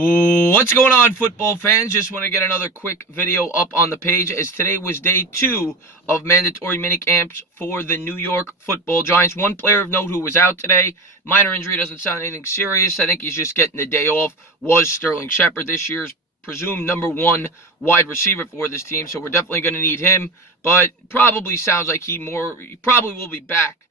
What's going on, football fans? Just want to get another quick video up on the page, as today was day 2 of mandatory minicamps for the New York Football Giants. One player of note who was out today, minor injury, doesn't sound anything serious. I think he's just getting the day off, was Sterling Shepard, this year's presumed number 1 wide receiver for this team. So we're definitely going to need him, but probably sounds like he probably will be back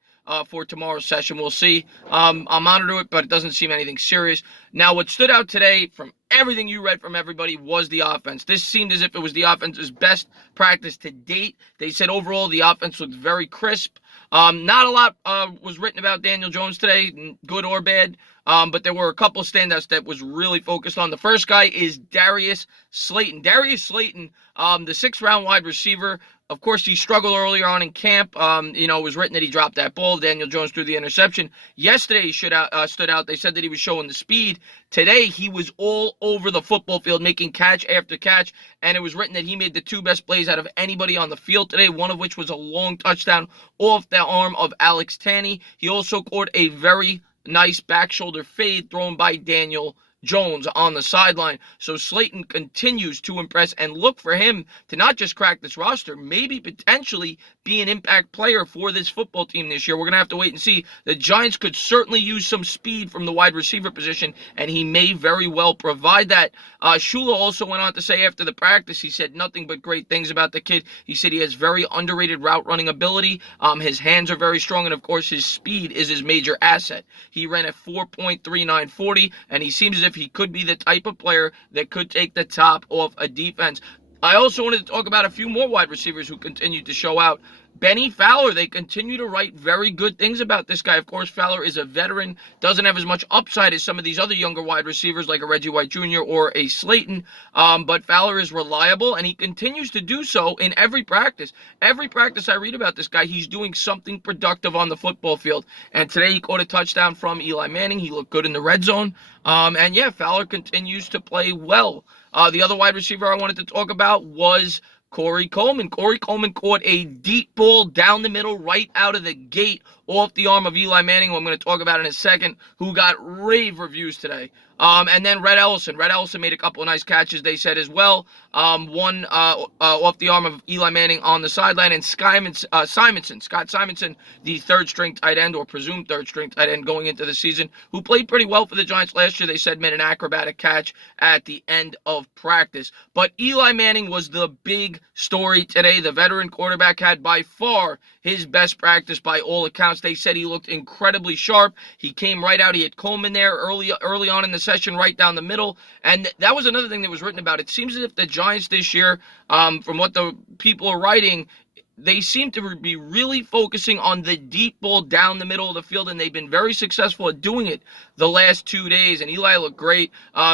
for tomorrow's session. We'll see. I'll monitor it, but it doesn't seem anything serious. Now, what stood out today from everything you read from everybody was the offense. This seemed as if it was the offense's best practice to date. They said overall the offense looked very crisp. Not a lot was written about Daniel Jones today, good or bad, but there were a couple standouts that was really focused on. The first guy is Darius Slayton. Darius Slayton, the 6th-round wide receiver. Of course, he struggled earlier on in camp. It was written that he dropped that ball. Daniel Jones threw the interception. Yesterday, he stood out. They said that he was showing the speed. Today, he was all over the football field, making catch after catch, and it was written that he made the 2 best plays out of anybody on the field today, one of which was a long touchdown off the arm of Alex Tanney. He also caught a very nice back shoulder fade thrown by Daniel Jones on the sideline. So Slayton continues to impress, and look for him to not just crack this roster, maybe potentially be an impact player for this football team this year. We're going to have to wait and see. The Giants could certainly use some speed from the wide receiver position, and he may very well provide that. Shula also went on to say after the practice, he said nothing but great things about the kid. He said he has very underrated route running ability. His hands are very strong, and of course his speed is his major asset. He ran a 4.3940, and he seems as if he could be the type of player that could take the top off a defense. I also wanted to talk about a few more wide receivers who continued to show out. Benny Fowler, they continue to write very good things about this guy. Of course, Fowler is a veteran, doesn't have as much upside as some of these other younger wide receivers like a Reggie White Jr. or a Slayton, but Fowler is reliable, and he continues to do so in every practice. Every practice I read about this guy, he's doing something productive on the football field, and today he caught a touchdown from Eli Manning. He looked good in the red zone, and yeah, Fowler continues to play well. The other wide receiver I wanted to talk about was Corey Coleman. Corey Coleman caught a deep ball down the middle right out of the gate off the arm of Eli Manning, who I'm going to talk about in a second, who got rave reviews today. And then Red Ellison. Red Ellison made a couple of nice catches, they said, as well. One off the arm of Eli Manning on the sideline. And Scott Simonson, the third-string tight end, or presumed third-string tight end going into the season, who played pretty well for the Giants last year, they said made an acrobatic catch at the end of practice. But Eli Manning was the big story today. The veteran quarterback had by far his best practice by all accounts. They said he looked incredibly sharp. He came right out. He had Coleman there early on in the session, right down the middle. And that was another thing that was written about. It seems as if the Giants this year, from what the people are writing, they seem to be really focusing on the deep ball down the middle of the field, and they've been very successful at doing it the last 2 days. And Eli looked great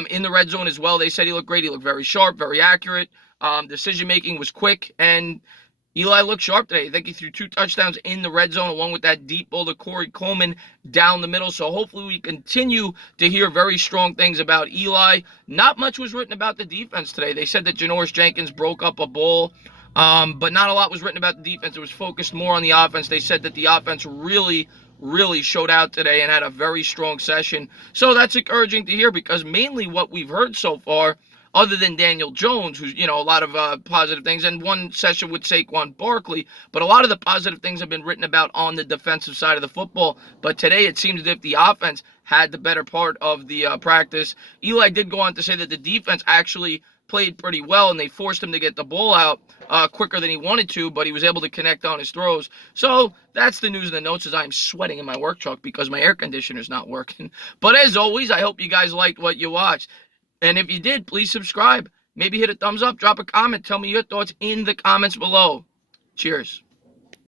in the red zone as well. They said he looked great. He looked very sharp, very accurate. Decision-making was quick, and Eli looked sharp today. I think he threw 2 touchdowns in the red zone along with that deep ball to Corey Coleman down the middle. So hopefully we continue to hear very strong things about Eli. Not much was written about the defense today. They said that Janoris Jenkins broke up a ball, but not a lot was written about the defense. It was focused more on the offense. They said that the offense really showed out today and had a very strong session. So that's encouraging to hear, because mainly what we've heard so far, other than Daniel Jones, who's, a lot of positive things, and one session with Saquon Barkley, but a lot of the positive things have been written about on the defensive side of the football. But today it seems as if the offense had the better part of the practice. Eli did go on to say that the defense actually played pretty well, and they forced him to get the ball out quicker than he wanted to, but he was able to connect on his throws. So that's the news and the notes, as I'm sweating in my work truck because my air conditioner's not working. But as always, I hope you guys liked what you watched. And if you did, please subscribe. Maybe hit a thumbs up, drop a comment, tell me your thoughts in the comments below. Cheers.